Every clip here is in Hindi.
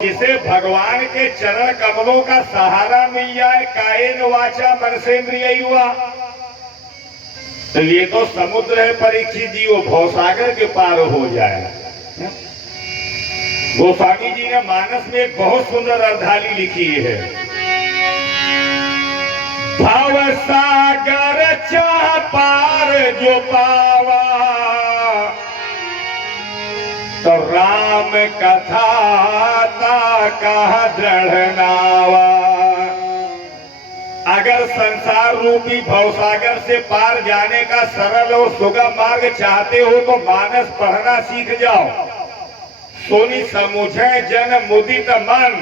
जिसे भगवान के चरण कमलों का सहारा मिल जाए, कायेन वाचा मनसेन्द्रिय हुआ, तो ये तो समुद्र है परीक्षित जी, वो भवसागर के पार हो जाए। गोस्वामी जी ने मानस में एक बहुत सुंदर अर्धाली लिखी है। भवसागर चाह पार जो पावा, तो राम कथा कहा दृढ़ नावा। अगर संसार रूपी भवसागर से पार जाने का सरल और सुगम मार्ग चाहते हो तो मानस पढ़ना सीख जाओ। सुनि समुझे जन मुदित मन,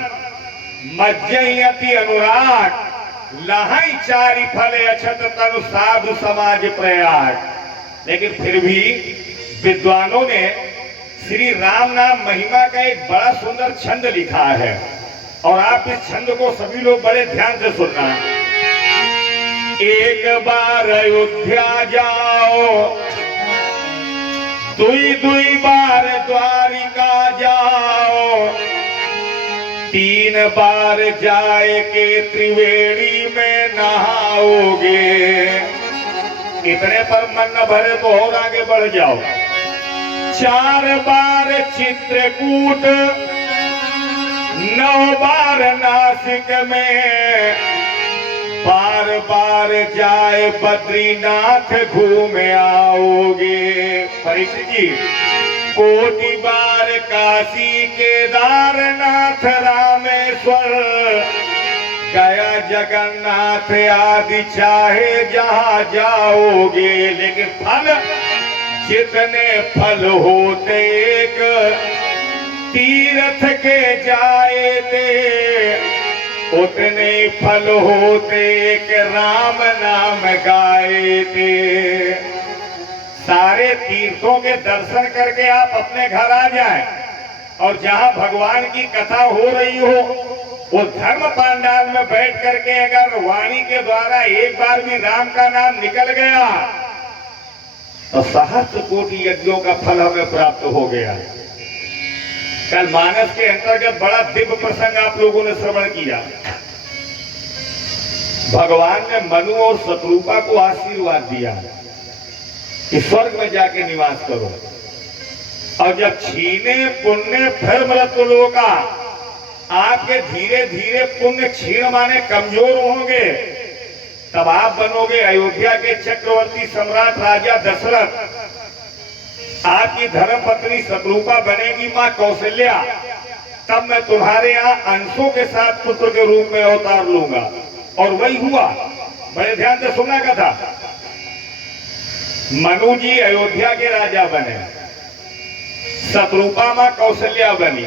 मज्जयति अनुराग, लहाई चारि फल अछत तनु साधु समाज प्रयाग। लेकिन फिर भी विद्वानों ने श्री राम नाम महिमा का एक बड़ा सुंदर छंद लिखा है, और आप इस छंद को सभी लोग बड़े ध्यान से सुनना। एक बार अयोध्या जाओ, दुई दुई बार द्वारिका जाओ, तीन बार जाए के त्रिवेणी में नहाओगे। इतने पर मन न भरे तो और आगे बढ़ जाओ। चार बार चित्रकूट, 9 बार नासिक में, बार बार जाए बद्रीनाथ घूम आओगे। परीक्षित जी, कोटि बार काशी केदारनाथ रामेश्वर, गया जगन्नाथ आदि चाहे जहां जाओगे। लेकिन फल, जितने फल होते एक तीर्थ के जाए थे, उतने फल होते एक राम नाम गाए थे। सारे तीर्थों के दर्शन करके आप अपने घर आ जाएं, और जहां भगवान की कथा हो रही हो, वो धर्म पांडाल में बैठ करके अगर वाणी के द्वारा एक बार भी राम का नाम निकल गया तो सहस्त्र कोटि यज्ञों का फल हमें प्राप्त हो गया। कल मानस के अंतर्गत बड़ा दिव्य प्रसंग आप लोगों ने श्रवण किया। भगवान ने मनु और शत्रुपा को आशीर्वाद दिया कि स्वर्ग में जाके निवास करो, और जब छीने पुण्य फिर मृत्यु का, आपके धीरे धीरे पुण्य क्षीण माने कमजोर होंगे, तब आप बनोगे अयोध्या के चक्रवर्ती सम्राट राजा दशरथ। आपकी धर्म पत्नी शत्रुपा बनेगी मां कौशल्या। तब मैं तुम्हारे यहाँ अंशों के साथ पुत्र के रूप में अवतार लूंगा। और वही हुआ। बड़े ध्यान से सुनना कथा। मनु जी अयोध्या के राजा बने, शत्रुपा मां कौशल्या बनी।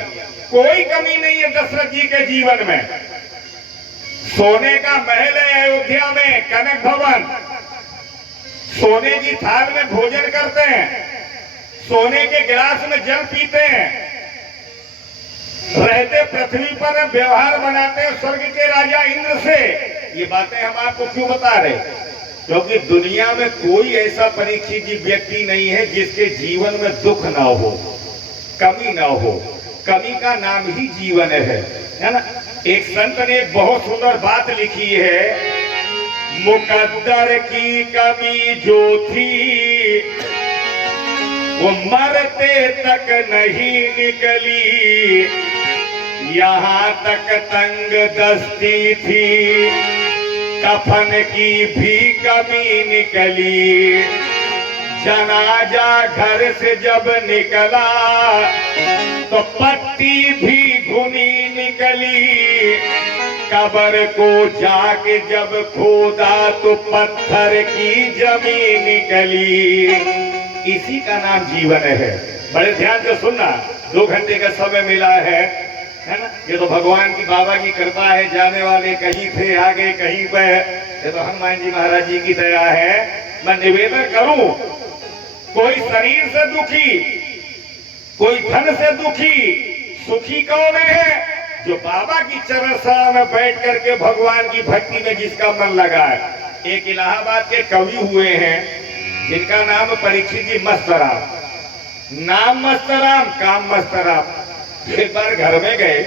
कोई कमी नहीं है दशरथ जी के जीवन में। सोने का महल है अयोध्या में, कनक भवन। सोने की थाल में भोजन करते हैं, सोने के गिलास में जल पीते हैं, रहते पृथ्वी पर व्यवहार बनाते हैं स्वर्ग के राजा इंद्र से। ये बातें हम आपको क्यों बता रहे? क्योंकि दुनिया में कोई ऐसा परीक्षित व्यक्ति नहीं है जिसके जीवन में दुख ना हो, कमी ना हो। कमी का नाम ही जीवन है ना। एक संत ने एक बहुत सुंदर बात लिखी है। मुकद्दर की कमी जो थी, वो मरते तक नहीं निकली, यहाँ तक तंग दस्ती थी, कफन की भी कमी निकली। जनाजा घर से जब निकला तो पट्टी भी घुनी निकली, कब्र को जाके जब खोदा तो पत्थर की जमीन निकली। इसी का नाम जीवन है। बड़े ध्यान से सुनना। 2 घंटे का समय मिला है ना। ये तो भगवान की, बाबा की कृपा है। जाने वाले कहीं थे, आगे कहीं पे। ये तो हनुमान जी महाराज जी की दया है। मैं निवेदन करूं, कोई शरीर से दुखी, कोई धन से दुखी, सुखी कौन है? जो बाबा की चरण शरण में बैठ करके भगवान की भक्ति में जिसका मन लगा है। एक इलाहाबाद के कवि हुए हैं जिनका नाम परीक्षित जी मस्तराम। नाम मस्तराम, काम मस्तराम। एक बार घर में गए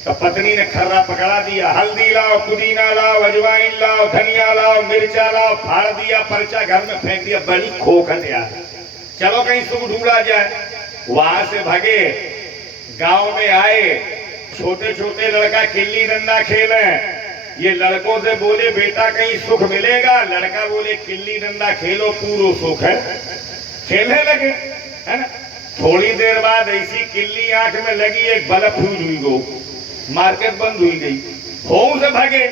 तो पत्नी ने खर्रा पकड़ा दिया, हल्दी लाओ, पुदीना लाओ, अजवाइन लाओ, धनिया लाओ, मिर्चा लाओ, फाड़ दिया, पर्चा घर में फेंक दिया। बड़ी खोखन यार, चलो कहीं सुख ढूंढा जाए। वहां से भागे, गांव में आए, छोटे छोटे लड़का किल्ली डंडा खेले। ये लड़कों से बोले बेटा कहीं सुख मिलेगा, लड़का बोले किल्ली डंडा खेलो पूरो सुख है। खेलने लगे, है ना। थोड़ी देर बाद ऐसी किल्ली आंख में लगी, एक बल्ब फ्यूज हुई गो, मार्केट बंद हुई गई। हों से भागे,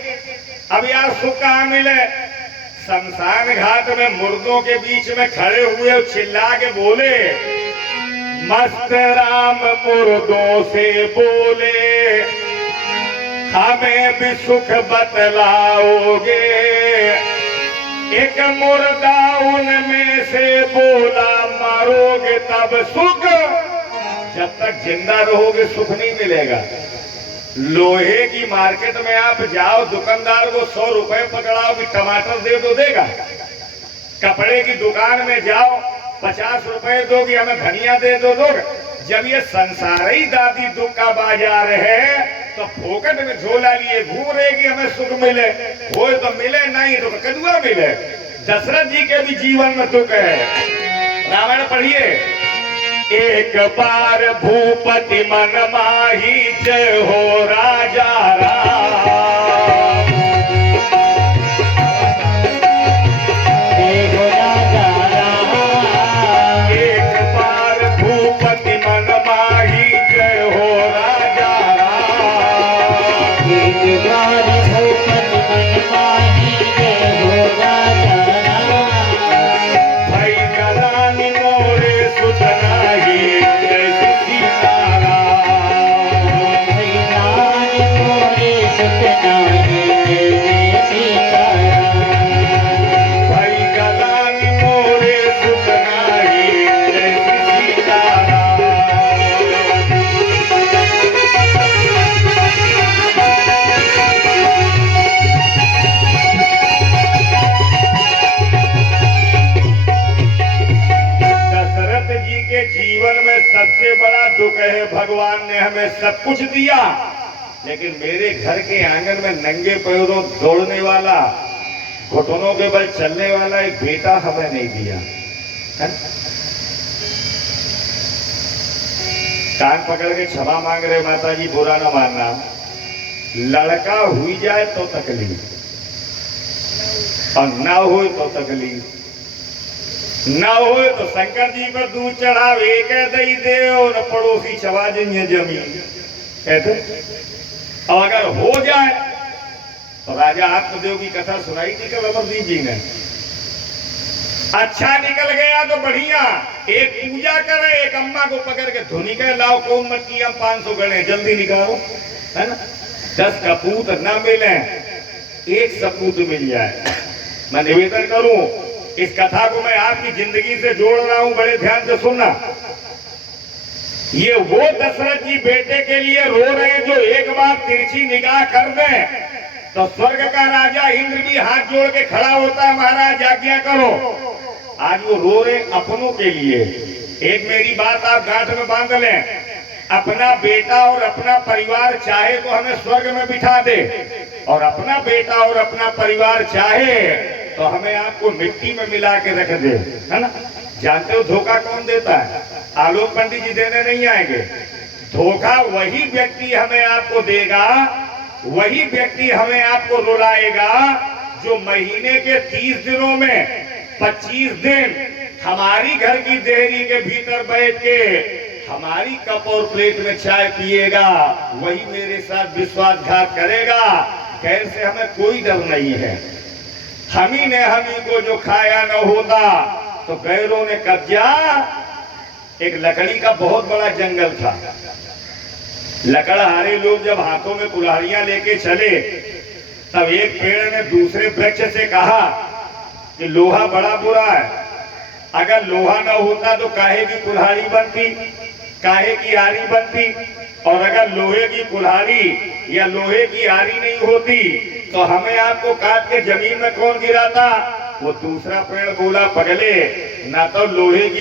अब यार सुख कहाँ मिले। शमशान घाट में मुर्दों के बीच में खड़े हुए चिल्ला के बोले, मस्त राम मुर्दों से बोले, हमें भी सुख बतलाओगे। एक मुर्दा उनमें से बोला, मारोगे तब सुख, जब तक जिंदा रहोगे सुख नहीं मिलेगा। लोहे की मार्केट में आप जाओ, दुकानदार को 100 रुपए पकड़ाओ कि टमाटर दे दो, देगा। कपड़े की दुकान में जाओ, 50 रुपए दो कि हमें धनिया दे दो, दोगे। जब ये संसारी दादी दुख का बाजार है तो फोकट में झोला लिए घूम रहे कि हमें सुख मिले, हो तो मिले, नहीं तो कदुआ मिले। दशरथ जी के भी जीवन में दुख है। रामायण पढ़िए, एक बार भूपति मन माही, जय हो राजा राम। एक बार भूपति मन माही, जय हो राजा राम। एक बार भूपति मन माही, जय हो राजा राम। भाई गलानी मोरे सुत नाही, जय सीताराम। भाई गलानी मोरे सुत नाही, जय सीताराम। भाई गलानी मोरे सुत नाही, जय सीताराम। दशरथ जी के जीवन में सबसे बड़ा दुख है, भगवान ने हमें सब कुछ दिया, लेकिन मेरे घर के आंगन में नंगे पैरों दौड़ने वाला, घुटनों के बल चलने वाला एक बेटा हमें नहीं दिया है? कान पकड़ के क्षमा मांग रहे माता जी, बुरा ना मानना। लड़का हुई जाए तो तकलीफ, और ना हो तो तकलीफ, ना हो तो शंकर जी पर दूध चढ़ावे कह दई दे, और पड़ोसी चबा जाइए जमीन कहते। और अगर हो जाए तो राजा आत्मदेव की कथा सुनाई थी कल अमरदीप जी ने। अच्छा निकल गया तो बढ़िया, एक पूजा करे, एक अम्मा को पकड़ के धुनी के लाओ, कौन मटकी हम 500 गणे जल्दी निकालो, है ना। 10 कपूत न मिले, एक सपूत मिल जाए। मैं निवेदन करूं, इस कथा को मैं आपकी जिंदगी से जोड़ रहा हूं, बड़े ध्यान से सुनना। ये वो दशरथ जी बेटे के लिए रो रहे हैं जो एक बार तिरछी निगाह कर दें तो स्वर्ग का राजा इंद्र भी हाथ जोड़ के खड़ा होता है, महाराज आज्ञा करो। आज वो रो रहे अपनों के लिए। एक मेरी बात आप गांठ में बांध लें, अपना बेटा और अपना परिवार चाहे तो हमें स्वर्ग में बिठा दे, और अपना बेटा और अपना परिवार चाहे तो हमें आपको मिट्टी में मिला के रख दे, है ना। जानते हो धोखा कौन देता है? आलोक पंडित जी देने नहीं आएंगे। धोखा वही व्यक्ति हमें आपको देगा, वही व्यक्ति हमें आपको रुलाएगा जो महीने के 30 दिनों में 25 दिन हमारी घर की देहरी के भीतर बैठ के हमारी कप और प्लेट में चाय पिएगा। वही मेरे साथ विश्वासघात करेगा। गैर से हमें कोई डर नहीं है। हमी ने हमी को जो खाया न होता तो गैरों ने कब्जा। एक लकड़ी का बहुत बड़ा जंगल था। लकड़हारे लोग जब हाथों में कुल्हाड़ियां लेके चले तब एक पेड़ ने दूसरे वृक्ष से कहा कि लोहा बड़ा बुरा है, अगर लोहा न होता तो काहे की कुल्हाड़ी बनती, काहे की आरी बनती, और अगर लोहे की कुल्हाड़ी या लोहे की आरी नहीं होती तो हमें आपको काट के जमीन में कौन गिराता? वो दूसरा पेड़ बोला, पगले, ना तो लोहे की